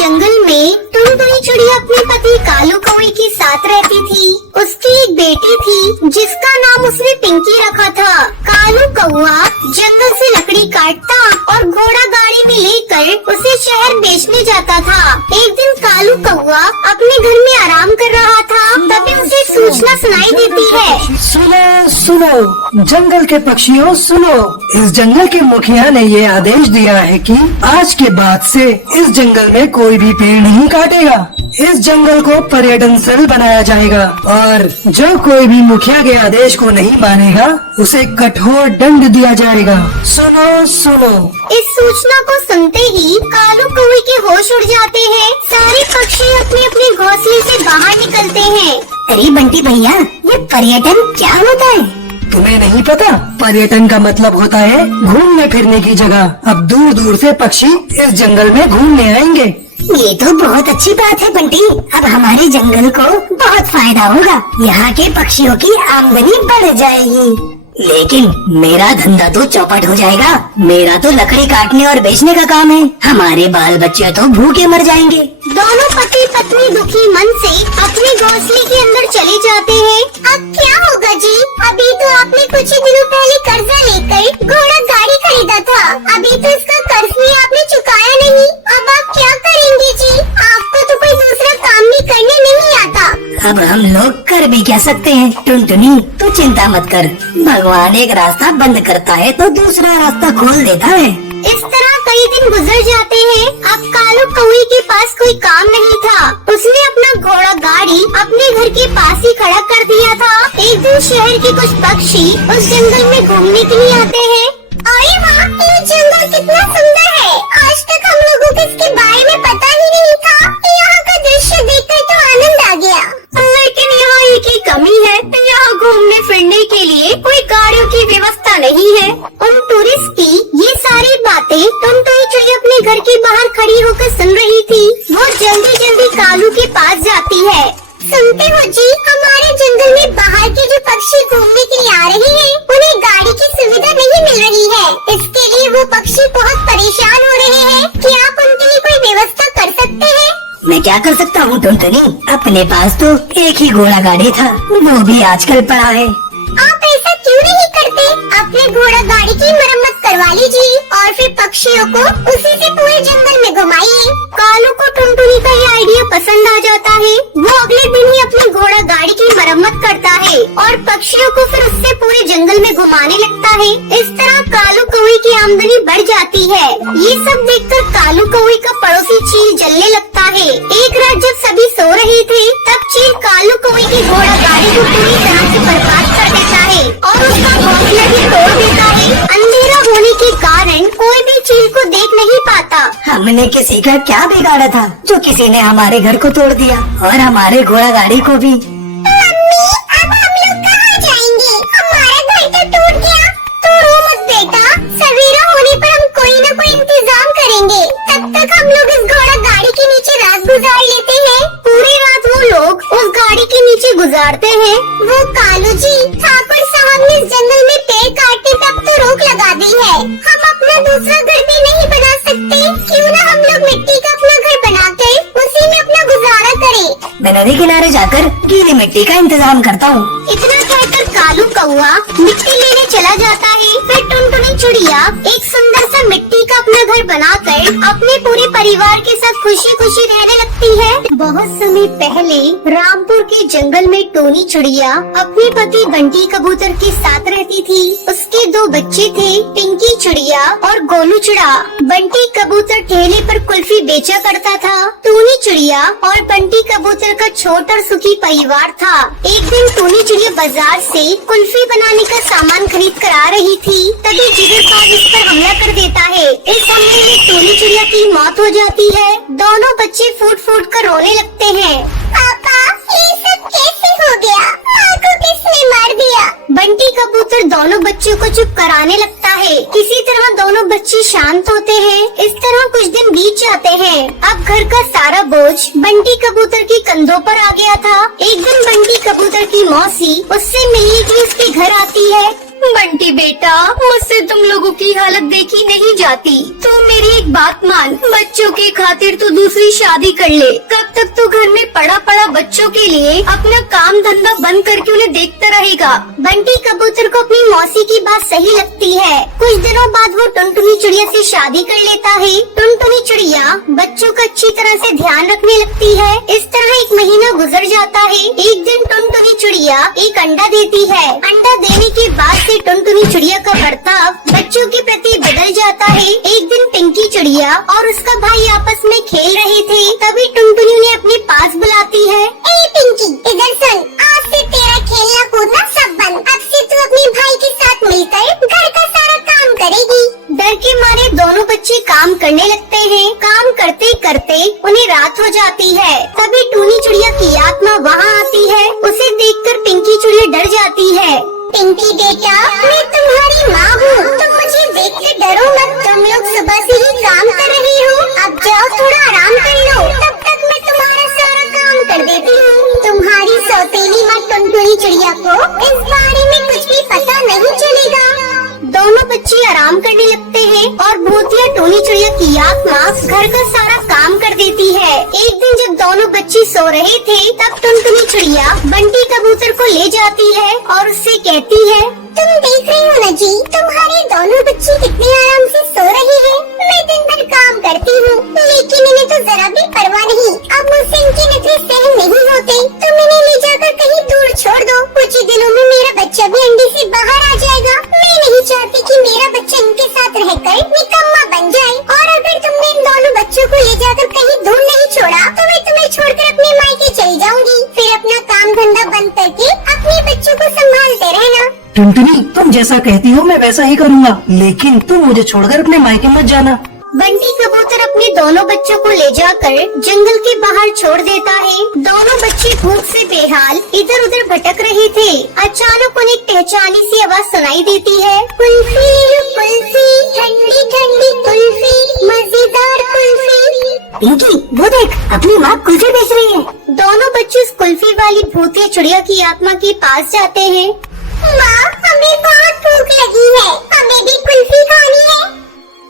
जंगल में टुनटुनी चिड़िया अपने पति कालू कौवे के साथ रहती थी। उसकी एक बेटी थी जिसका नाम उसने पिंकी रखा था। कालू कौवा जंगल से लकड़ी काटता और घोड़ा गाड़ी में लेकर उसे शहर बेचने जाता था। एक दिन कालू कौवा अपने घर में आराम कर रहा था, तभी उसे एक सूचना सुनाई देती है। सुनो सुनो जंगल के पक्षियों सुनो, इस जंगल के मुखिया ने ये आदेश दिया है कि आज के बाद से इस जंगल में कोई भी पेड़ नहीं काटेगा। इस जंगल को पर्यटन स्थल बनाया जाएगा और जो कोई भी मुखिया के आदेश को नहीं मानेगा उसे कठोर दंड दिया जाएगा। सुनो सुनो। इस सूचना को सुनते ही कालू कौवे के होश उड़ जाते हैं। सारे पक्षी अपने अपने घोंसले से बाहर निकलते हैं। अरे बंटी भैया, ये पर्यटन क्या होता है? तुम्हें नहीं पता? पर्यटन का मतलब होता है घूमने फिरने की जगह। अब दूर दूर से पक्षी इस जंगल में घूमने आएंगे। ये तो बहुत अच्छी बात है बंटी। अब हमारे जंगल को बहुत फायदा होगा। यहाँ के पक्षियों की आमदनी बढ़ जाएगी। लेकिन मेरा धंधा तो चौपट हो जाएगा। मेरा तो लकड़ी काटने और बेचने का काम है। हमारे बाल बच्चे तो भूखे मर जाएंगे। दोनों पति पत्नी दुखी मन से अपने घोंसले के अंदर चले जाते हैं। अब क्या होगा जी? अभी तो आपने कुछ ही दिनों पहले कर्जा लेकर घोड़ा गाड़ी खरीदा था। अभी तो इसका कर्ज भी आपने चुकाया नहीं। अब आप क्या करेंगे जी? आपको तो कोई दूसरा काम भी करने नहीं आता। अब हम लोग कर भी क्या सकते हैं? टुनटुनी तू चिंता मत कर, भगवान एक रास्ता बंद करता है तो दूसरा रास्ता खोल देता है। इस तरह कई दिन गुजर जाते हैं। अब कालू कौवे के पास कोई काम नहीं था। उसने अपना घोड़ा गाड़ी अपने घर के पास ही खड़ा कर दिया था। एक दिन शहर के कुछ पक्षी उस जंगल में घूमने के लिए आते हैं। अरे वाह, ये जंगल कितना सुंदर है। आज तक हम लोगों को इसके बारे में पता ही नहीं था। यहाँ का दृश्य देखकर तो आनंद आ गया। लेकिन यहाँ एक ही कमी है, यहाँ घूमने फिरने के लिए कोई गाड़ियों की व्यवस्था नहीं है। उन टूरिस्ट की ये सारी बातें टुनटुनी चिड़िया अपने घर के बाहर खड़ी होकर सुन रही थी। वो जल्दी जल्दी कालू के पास जाती है। सुनते हो जी, हमारे जंगल में बाहर के जो पक्षी घूमने के लिए आ रहे हैं, उन्हें गाड़ी की सुविधा नहीं मिल रही है। इसके लिए वो पक्षी बहुत परेशान हो रहे हैं। क्या आप उनके लिए कोई व्यवस्था कर सकते हैं? मैं क्या कर सकता हूँ टुनटुनी? अपने पास तो एक ही घोड़ा गाड़ी था, वो भी आजकल पड़ा है। आप ऐसा क्यों नहीं करते? अपने घोड़ा गाड़ी की मरम्मत करवा लीजिए और फिर पक्षियों को उसी से पूरे जंगल में घुमाइए। कालू को टुनटुनी का ये आइडिया पसंद आ जाता है। वो अगले दिन ही अपनी घोड़ा गाड़ी की मरम्मत करता है और पक्षियों को फिर उससे पूरे जंगल में घुमाने लगता है। इस तरह कालू कौवे की आमदनी बढ़ जाती है। ये सब देखकर कालू कौवे का पड़ोसी चील जलने लगता है। एक रात जब सभी सो रहे थे, तब चील कालू कौवे की घोड़ा गाड़ी को पूरी तरह से बर्बाद कर देता है और उसका घोंसला भी तोड़ देता है। अंधेरा होने के कारण कोई भी चील को देख नहीं पाता। हमने किसी का क्या बिगाड़ा था जो किसी ने हमारे घर को तोड़ दिया और हमारे घोड़ा गाड़ी को भी। मम्मी, अब हम लोग कहाँ जाएंगे? हमारा घर तो टूट गया। तो रो मत बेटा, सवेरा होने पर हम कोई न कोई इंतजाम करेंगे। तब तक हम लोग इस घोड़ा गाड़ी के नीचे रात गुजार लेते हैं। पूरी रात वो लोग उस गाड़ी के नीचे गुजारते हैं। वो कालू जी, ठाकुर साहब ने इस जंगल में पेड़ काटने तक तो रोक लगा दी है। हम अपना दूसरा घर भी नहीं बना सकते? क्यों न हम लोग मिट्टी का अपना घर बनाकर उसी में अपना गुजारा करें। मैं नदी किनारे जाकर गीली मिट्टी का इंतजाम करता हूँ। इतना कहकर कालू कौवा मिट्टी लेने चला जाता है। फिर टुनटुनी चिड़िया एक सुंदर सा मिट्टी का अपना घर बनाकर अपने पूरे परिवार के साथ खुशी खुशी रहने लगती है। बहुत समय पहले रामपुर के जंगल में टोनी चिड़िया अपने पति बंटी कबूतर के साथ रहती थी। उसके दो बच्चे थे, पिंकी चिड़िया और गोलू चिड़ा। बंटी कबूतर ठेले पर कुल्फी बेचा करता था। टोनी चिड़िया और बंटी कबूतर का छोटा और सुखी परिवार था। एक दिन टोनी चिड़िया बाजार से कुल्फी बनाने का सामान खरीद कर आ रही थी, तभी जिगरबाज उस पर हमला कर देता है। इस हमले में टोनी चिड़िया की मौत हो जाती है। दोनों बच्चे फूट फूट कर रोने लगते हैं। पापा, ये सब कैसे हो गया? माँ को किसने मार दिया? बंटी कबूतर दोनों बच्चों को चुप कराने लगता है। किसी तरह दोनों बच्चे शांत होते हैं। इस तरह कुछ दिन बीत जाते हैं। अब घर का सारा बोझ बंटी कबूतर के कंधों पर आ गया था। एक दिन बंटी कबूतर की मौसी उससे मिलने के लिए उसके घर आती है। बंटी बेटा, मुझसे तुम लोगों की हालत देखी नहीं जाती। तू मेरी एक बात मान, बच्चों के खातिर तू दूसरी शादी कर ले। कब तक तू घर में पड़ा पड़ा बच्चों के लिए अपना काम धंधा बंद करके उन्हें देखता रहेगा? बंटी कबूतर को अपनी मौसी की बात सही लगती है। कुछ दिनों बाद वो टुनटुनी चिड़िया से शादी कर लेता है। टुनटुनी चिड़िया बच्चों का अच्छी तरह से ध्यान रखने लगती है। इस तरह एक महीना गुजर जाता है। एक दिन टुनटुनी चिड़िया एक अंडा देती है। अंडा देने के बाद से टुनटुनी चिड़िया का बर्ताव बच्चों के प्रति बदल जाता है। एक दिन पिंकी चिड़िया और उसका भाई आपस में खेल रहे थे, तभी टुनटुनी उन्हें अपने पास बुलाती है। ए पिंकी, इधर सुन, आज से तेरा खेलना कूदना सब बंद। अब से तू अपने भाई के साथ मिलकर घर का सारा काम करेगी। डर के मारे दोनों बच्चे काम करने लगते हैं। काम करते करते उन्हें रात हो जाती है। तभी टूनी चिड़िया की आत्मा वहाँ आती है। उसे देखकर पिंकी चिड़िया डर जाती है। पिंकी बेटा, मैं तुम्हारी माँ हूँ, तुम मुझे देख के डरो मत। तुम लोग सुबह से ही काम कर रही हो, अब जाओ थोड़ा आराम कर लो, तब तक मैं तुम्हारा सारा काम कर देती हूँ। तुम्हारी सौतेली माँ टुनटुनी चिड़िया को इस बारे में कुछ भी पता नहीं चलेगा। दोनों बच्चे आराम करने लगते हैं और भूतिया टूनी चिड़िया की आत्मा घर का सारा काम कर देती है। एक दिन जब दोनों बच्चे सो रहे थे, तब टुनटुनी चिड़िया बंटी कबूतर को ले जाती है और उससे कहती है, तुम देख रही हो ना जी, तुम्हारे दोनों बच्चे कितने आराम से सो रहे हैं। मैं दिन भर काम करती हूँ, लेकिन इन्हें तो जरा भी परवाह नहीं। अब मुझसे इनके नखरे सहन नहीं होते। तुम इन्हें ले जाकर कहीं दूर छोड़ दो। कुछ ही दिनों में मेरा बच्चा भी अंडे से बाहर आ जाएगा। मैं नहीं चाहती कि मेरा बच्चा इनके साथ रहकर निकम्मा बन जाए। और अगर तुमने इन दोनों बच्चों को ले जाकर कहीं दूर नहीं छोड़ा, तो मैं तुम्हें छोड़कर अपने मायके चली जाऊंगी। फिर अपना काम धंधा बंद करके अपने बच्चों को संभालते रहना। टुनटुनी, तुम जैसा कहती हो मैं वैसा ही करूँगा, लेकिन तुम मुझे छोड़कर अपने मायके मत जाना। बंटी कबूतर अपने दोनों बच्चों को ले जाकर जंगल के बाहर छोड़ देता है। दोनों बच्चे भूख से बेहाल इधर उधर भटक रहे थे। अचानक उन्हें एक पहचानी सी आवाज सुनाई देती है, कुल्फी कुल्फी, ठंडी ठंडी कुल्फी, मजेदार कुल्फी। पिंकी, वो देख, अपनी माँ कुल्फी बेच रही है। दोनों बच्चे उस कुल्फी वाली भूतिया चिड़िया की आत्मा के पास जाते हैं। माँ, हमें बहुत भूख लगी है, हमें भी कुल्फी खानी है।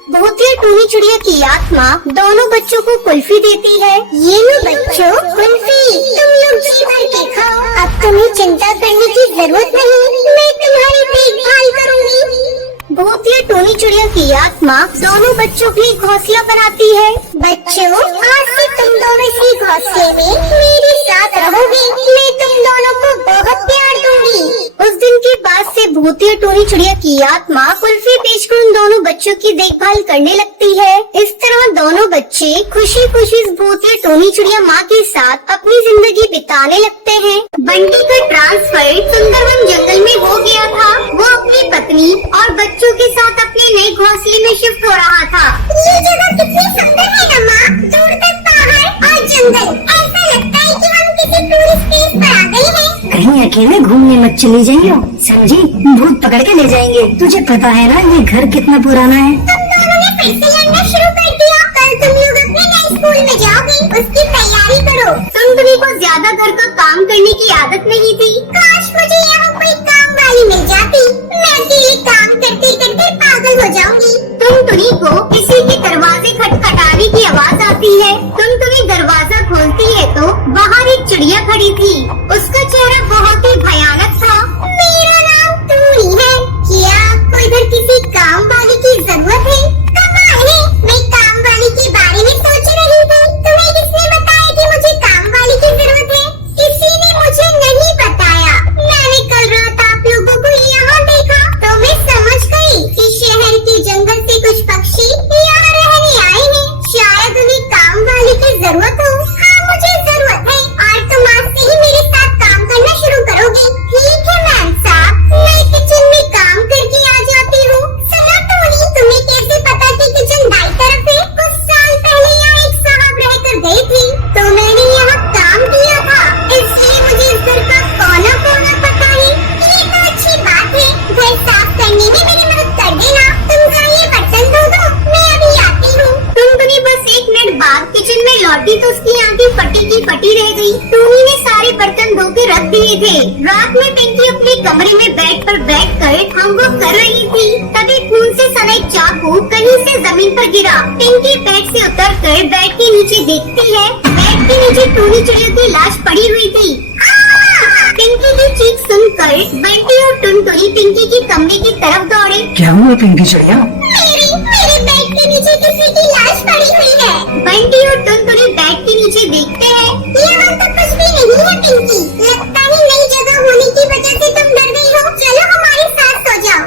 भूतिया टूनी चिड़िया की आत्मा दोनों बच्चों को कुल्फी देती है। ये लो बच्चों, कुल्फी, तुम लोग जी भर के खाओ। अब तुम्हें चिंता करने की जरूरत नहीं, मैं तुम्हारी देखभाल करूँगी। भूतिया टूनी चिड़िया की आत्मा दोनों बच्चों के लिए घोंसला बनाती है। बच्चों, आज से तुम दोनों इसी घोंसले में मेरे साथ रहोगे। मैं तुम दोनों को बहुत प्यार दूंगी। उस दिन के बाद से भूतिया टूनी चिड़िया की आत्मा कुल्फी बेचकर उन दोनों बच्चों की देखभाल करने लगती है। इस तरह दोनों बच्चे खुशी खुशी इस भूतिया टूनी चिड़िया माँ के साथ अपनी जिंदगी बिताने लगते हैं। बंटी का ट्रांसफर सुंदरवन जंगल में हो गया था। वो अपनी पत्नी और बच्चों के साथ अपने नए घोंसले में शिफ्ट हो रहा था। ये जगह कितनी सुंदर है ना माँ, दूर तक पहाड़ और जंगल। ऐसा लगता है कि हम किसी टूरिस्ट प्लेस पर आ गए हैं। कहीं अकेले घूमने मत चली जाइयो, समझी? भूत पकड़ के ले जाएंगे। तुझे पता है ना ये घर कितना पुराना है। तुम दोनों ने फिर से लड़ना शुरू कर दिया। कल तुम लोग अपने नए स्कूल में जाओगे, उसकी तैयारी करो। टुनटुनी को ज्यादा घर का काम करने की आदत नहीं थी। काश मुझे यहाँ कोई काम वाली मिल जाती, मैं अकेले काम करते करते पागल हो जाऊंगी। टुनटुनी को किसी के दरवाजे खटखटाने की आवाज आती है। टुनटुनी दरवाजा खोलती है तो बाहर एक चिड़िया खड़ी थी। उसका चेहरा बहुत ही भयानक था। मेरा नाम टूनी है। क्या आपको इधर किसी काम वाली की जरूरत है? कमाल है, मैं काम वाली के बारे में सोच रही थी। तुम्हें किसने बताया कि मुझे काम वाली की जरूरत है? किसी ने मुझे नहीं बताया। मैंने कल रात आप लोगों को यहाँ देखा तो मैं समझ गई कि शहर के जंगल से कुछ पक्षी यहाँ रहने आए हैं। शायद उन्हें काम वाली की जरूरत हो। हाँ, मुझे जरूरत है और तुम आज से ही मेरे साथ काम करना शुरू करोगी। ठीक है मैम साहब, मैं किचन में काम करके आ जाती हूँ। सुनो टोनी, तुम्हें कैसे पता कि किचन दाई तरफ है? कुछ साल पहले यहाँ एक साहब रहकर गए थे तो मैंने यहाँ काम किया था, इसलिए मुझे इस घर का कोना कोना पता है। ये तो अच्छी बात है, घर साफ करने में मेरी मदद कर देना। तुम जाइए बर्तन धो दो, मैं अभी आती हूँ। टुनटुनी बस 1 मिनट बाद किचन में लौटी तो उसकी आंखें फटी की फटी रह गई। टूनी ने सारे बर्तन धो के रख दिए थे। रात में पिंकी अपने कमरे में बेड पर बैठकर होमवर्क कर रही थी। तभी खून से सना एक चाकू कहीं से जमीन पर गिरा। पिंकी बेड से उतरकर बेड के नीचे देखती है, बेड के नीचे टूनी चिड़िया की लाश पड़ी हुई थी। पिंकी की चीख सुनकर बंटी और टुनटुनी पिंकी की कमरे की तरफ दौड़े। क्या हुआ पिंकी चिड़िया? मेरे बेड के नीचे किसी की लाश पड़ी हुई है। बंटी और टुनटुनी बेड के नीचे देखते हैं। यहाँ तो कुछ भी नहीं है पिंकी। लगता है नई जगह होने की वजह से तुम डर गई हो। चलो हमारे साथ सो जाओ।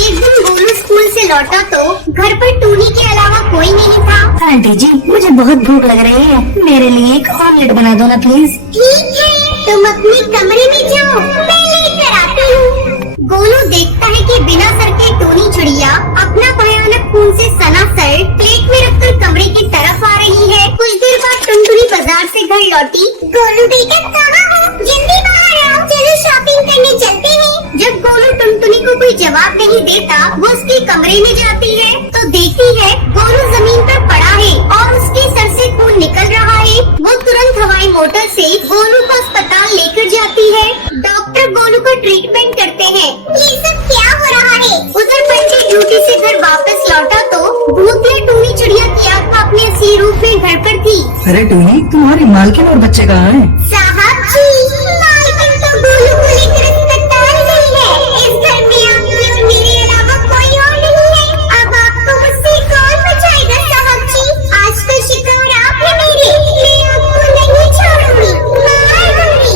एक दिन गोलू स्कूल से लौटा तो घर पर टूनी के अलावा कोई नहीं था। आंटी जी, मुझे बहुत भूख लग रही है, मेरे लिए एक ऑमलेट बना दो ना प्लीज। ठीक है, तुम अपने कमरे में जाओ, मैं लेकर आती हूँ। गोलू देखता है कि बिना सर के टूनी चिड़िया अपना भयानक खून से सना सर प्लेट में रखकर कमरे की तरफ आ रही है। कुछ देर बाद टुनटुनी बाजार से घर लौटी। गोलू बेटा कहाँ हो? जल्दी बाहर आओ, चलो शॉपिंग करने चलते हैं। जब गोलू टुनटुनी को कोई जवाब नहीं देता, वो उसके कमरे में जाती है तो देखती है गोलू जमीन पर पड़ा है और उसके सर से खून निकल रहा है। वो तुरंत हवाई मोटर से गोलू को अस्पताल लेकर जाती है। डॉक्टर गोलू को ट्रीटमेंट करते हैं। ये सब क्या हो रहा है? उधर बंटी ड्यूटी से घर वापस लौटा तो भूतिया टूनी चिड़िया की आत्मा अपने असली रूप में घर पर थी। अरे टूनी, तुम्हारी मालकिन और बच्चे कहाँ हैं? साहब जी, मालकिन तो गोलू को लेकर अस्पताल गई है। इस घर में आपके और मेरे अलावा कोई और नहीं है। अब आपको मुझसे कौन बचाएगा साहब जी? आज तो शिकार आप है मेरे, मैं आपको नहीं छोड़ूंगी, मारूंगी।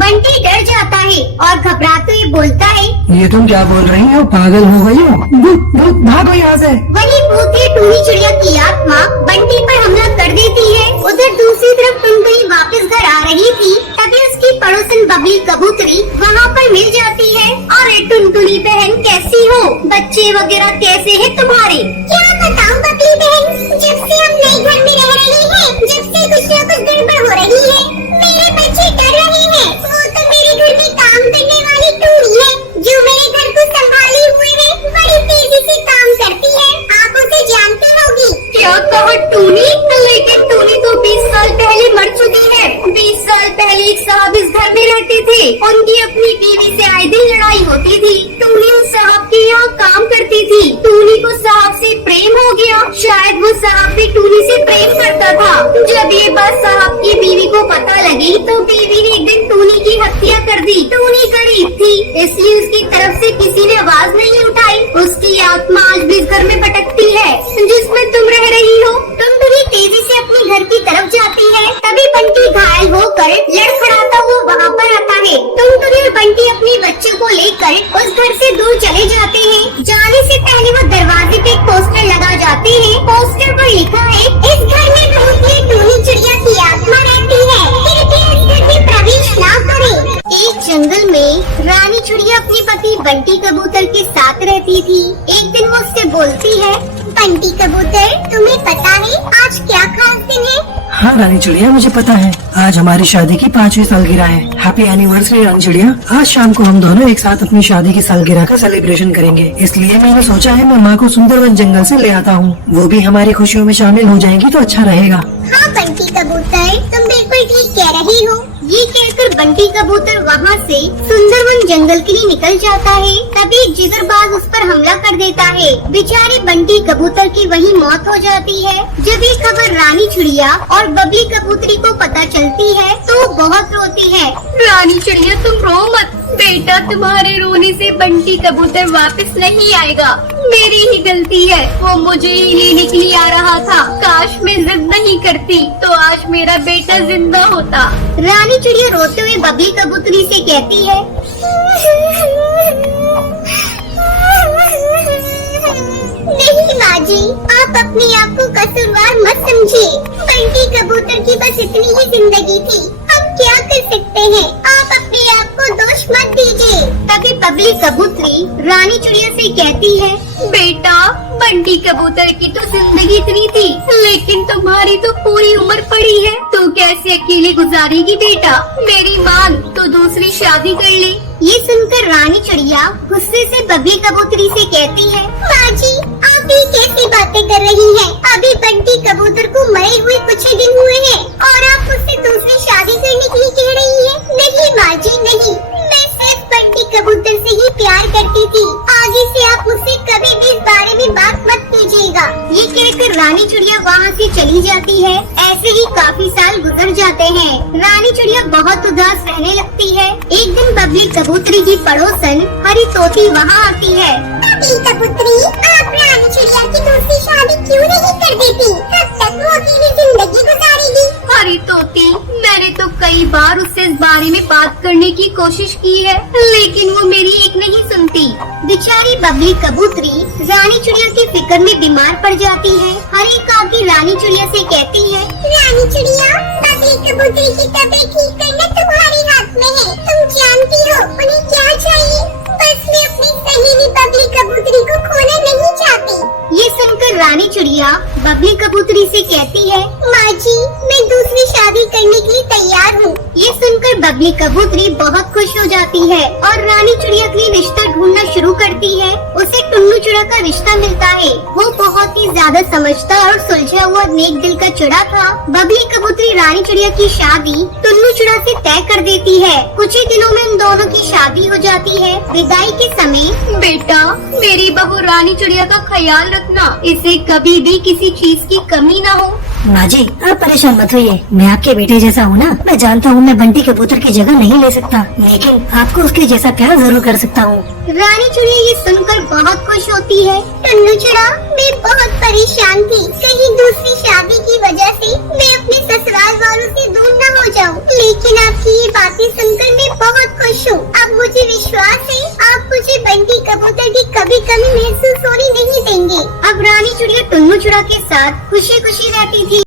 बंटी डर जाता है और घबराते हुए बोलता है, ये तुम क्या बोल रही हो? पागल हो गई हो? भूत भूत, भागो यहाँ से। वही भूतिया टूनी चिड़िया की आत्मा बंटी पर हमला कर देती है। उधर दूसरी तरफ टुनटुनी वापस घर आ रही थी, तभी उसकी पड़ोसन बबली कबूतरी वहाँ पर मिल जाती है। अरे टुनटुनी बहन, कैसी हो? बच्चे वगैरह कैसे हैं तुम्हारे? क्या बताऊँ बबली बहन, जब से हम नए घर में रह रहे हैं, जब से कुछ न कुछ गड़बड़ हो रही है। मेरे बच्चे डर रहे हैं। वो तो मेरे घर में काम करने वाली टूनी है, जो मेरे घर को संभाले हुए है। बड़ी तेजी से काम करती है, आप उसे जानती होगी। क्या कहा टूनी? लेकिन टूनी तो 20 साल पहले मर चुकी है। 20 साल पहले एक साहब इस घर में रहते थे, उनकी अपनी बीवी से आए दिन लड़ाई होती थी। टूनी उस साहब के यहाँ काम करती थी। टूनी को साहब से प्रेम हो गया। शायद वो साहब भी टूनी से प्रेम करता था। जब ये बात साहब की बीवी को पता लगी तो बीवी ने एक दिन टूनी की हत्या कर दी। टूनी गरीब थी, इसलिए उसकी तरफ से किसी ने आवाज नहीं उठाई। उसकी आत्मा आज भी इस घर में भटकती है जिसमें तुम रह रही हो। टुनटुनी तेजी से अपने घर की तरफ जाती है, तभी बंटी घायल होकर लड़खड़ाता हुआ वहाँ पर आता है। टुनटुनी और बंटी अपने बच्चे को लेकर उस घर से दूर चले जाते हैं। जाने से पहले वो दरवाजे पे एक पोस्टर लगा जाते हैं। पोस्टर पर लिखा है, इस घर में भूतिया टूनी चिड़िया की आत्मा रहती है, कृपया इस घर में प्रवेश न करें। एक जंगल में रानी चिड़िया अपने पति बंटी कबूतर के साथ रहती थी। एक दिन वो उससे बोलती है, बंटी कबूतर, तुम्हें पता है आज क्या खास दिन है? हाँ रानी चिड़िया, मुझे पता है। आज हमारी शादी की 5वीं सालगिरह है। हैप्पी एनिवर्सरी रानी चिड़िया। आज शाम को हम दोनों एक साथ अपनी शादी की सालगिरह का सेलिब्रेशन करेंगे, इसलिए मैंने सोचा है मैं माँ को सुंदरवन जंगल से ले आता हूँ। वो भी हमारी खुशियों में शामिल हो जाएंगी तो अच्छा रहेगा। हाँ बंटी कबूतर, तुम बिल्कुल ठीक कह रही हो। ये कहकर बंटी कबूतर वहाँ से सुंदरवन जंगल के लिए निकल जाता है। तभी एक जिगरबाज उस पर हमला कर देता है। बेचारे बंटी कबूतर की वहीं मौत हो जाती है। जब ये खबर रानी चिड़िया और बबली कबूतरी को पता चलती है तो वो बहुत रोती है। रानी चिड़िया तुम रो मत, बेटा तुम्हारे रोने से बंटी कबूतर वापस नहीं आएगा। मेरी ही गलती है, वो मुझे ही लेने के लिए आ रहा था। काश मैं जिद नहीं करती तो आज मेरा बेटा जिंदा होता। रानी चिड़िया रोते हुए बबली कबूतरी से कहती है, नहीं माँ जी, आप अपने आप को कसूरवार मत समझिए। बंटी कबूतर की बस इतनी ही जिंदगी थी, हम क्या कर सकते हैं? आप अपने आप को दोष मत दीजिए। तभी बबली कबूतरी रानी चिड़िया से कहती है, बेटा बंटी कबूतर की तो जिंदगी इतनी थी, लेकिन तुम्हारी तो पूरी उम्र पड़ी है। तू कैसे अकेले गुजारेगी बेटा? मेरी मान तो दूसरी शादी कर ले। ये सुनकर रानी चिड़िया गुस्से से बबली कबूतरी से कहती है, माँ जी आप ये कैसी बातें कर रही हैं? अभी बंटी कबूतर को मरे हुए कुछ ही दिन हुए हैं और आप उससे दूसरी शादी से चली जाती है। ऐसे ही काफी साल गुजर जाते हैं। रानी चिड़िया बहुत उदास रहने लगती है। एक दिन बबली कबूतरी की पड़ोसन हरी तोती वहाँ आती है। बबली कबूतरी, आप रानी चिड़िया की दूसरी शादी क्यों नहीं कर देती? तब तक वो अकेली जिंदगी गुजारेगी। हरी तोती, मैंने तो कई बार उससे इस बारे में बात करने की कोशिश की है, लेकिन वो मेरी एक नहीं सुनती। बेचारी बबली कबूतरी रानी चिड़िया की फिक्र में बीमार पड़ जाती है। हरी काकी रानी चिड़िया से कहती है, रानी चिड़िया, बबली कबूतरी की तबीयत ठीक करना तुम्हारे हाथ में है। तुम जानती हो उन्हें क्या चाहिए। बस मैं अपनी सहेली बबली कबूतरी को खोना नहीं चाहती। ये सुनकर रानी चिड़िया बबली कबूतरी से कहती है, माँ जी, मैं दूसरी शादी करने के लिए तैयार हूँ। ये सुनकर बबली कबूतरी बहुत खुश हो जाती है और रानी चिड़िया के लिए रिश्ता ढूंढना शुरू करती है। उसे टुन्नू चिड़ा का रिश्ता मिलता है। वो बहुत ही ज्यादा समझदार और सुलझा हुआ नेक दिल का चिड़ा था। बबली कबूतरी रानी चिड़िया की शादी टुन्नू चिड़ा से तय कर देती है। कुछ ही दिनों में उन दोनों की शादी हो जाती है। विदाई के समय, बेटा, मेरी बहू रानी चिड़िया का ख्याल रखना, इसे कभी भी किसी चीज की कमी ना हो। माँ जी, आप परेशान मत होइए। मैं आपके बेटे जैसा हूँ ना। मैं जानता हूँ मैं बंटी कबूतर की जगह नहीं ले सकता, लेकिन आपको उसके जैसा प्यार जरूर कर सकता हूँ। रानी चिड़िया ये सुनकर बहुत खुश होती है। टुन्नू चिड़ा, मैं बहुत परेशान थी। कहीं दूसरी शादी की वजह से मैं अपने ससुराल वालों से दूर न हो जाऊं। लेकिन आपकी ये बातें सुनकर मैं बहुत खुश हूँ। अब मुझे विश्वास है आप मुझे बंटी कबूतर की कभी कमी महसूस होने नहीं देंगे। अब रानी चिड़िया टुन्नू चिड़ा के साथ खुशी खुशी रहती थी।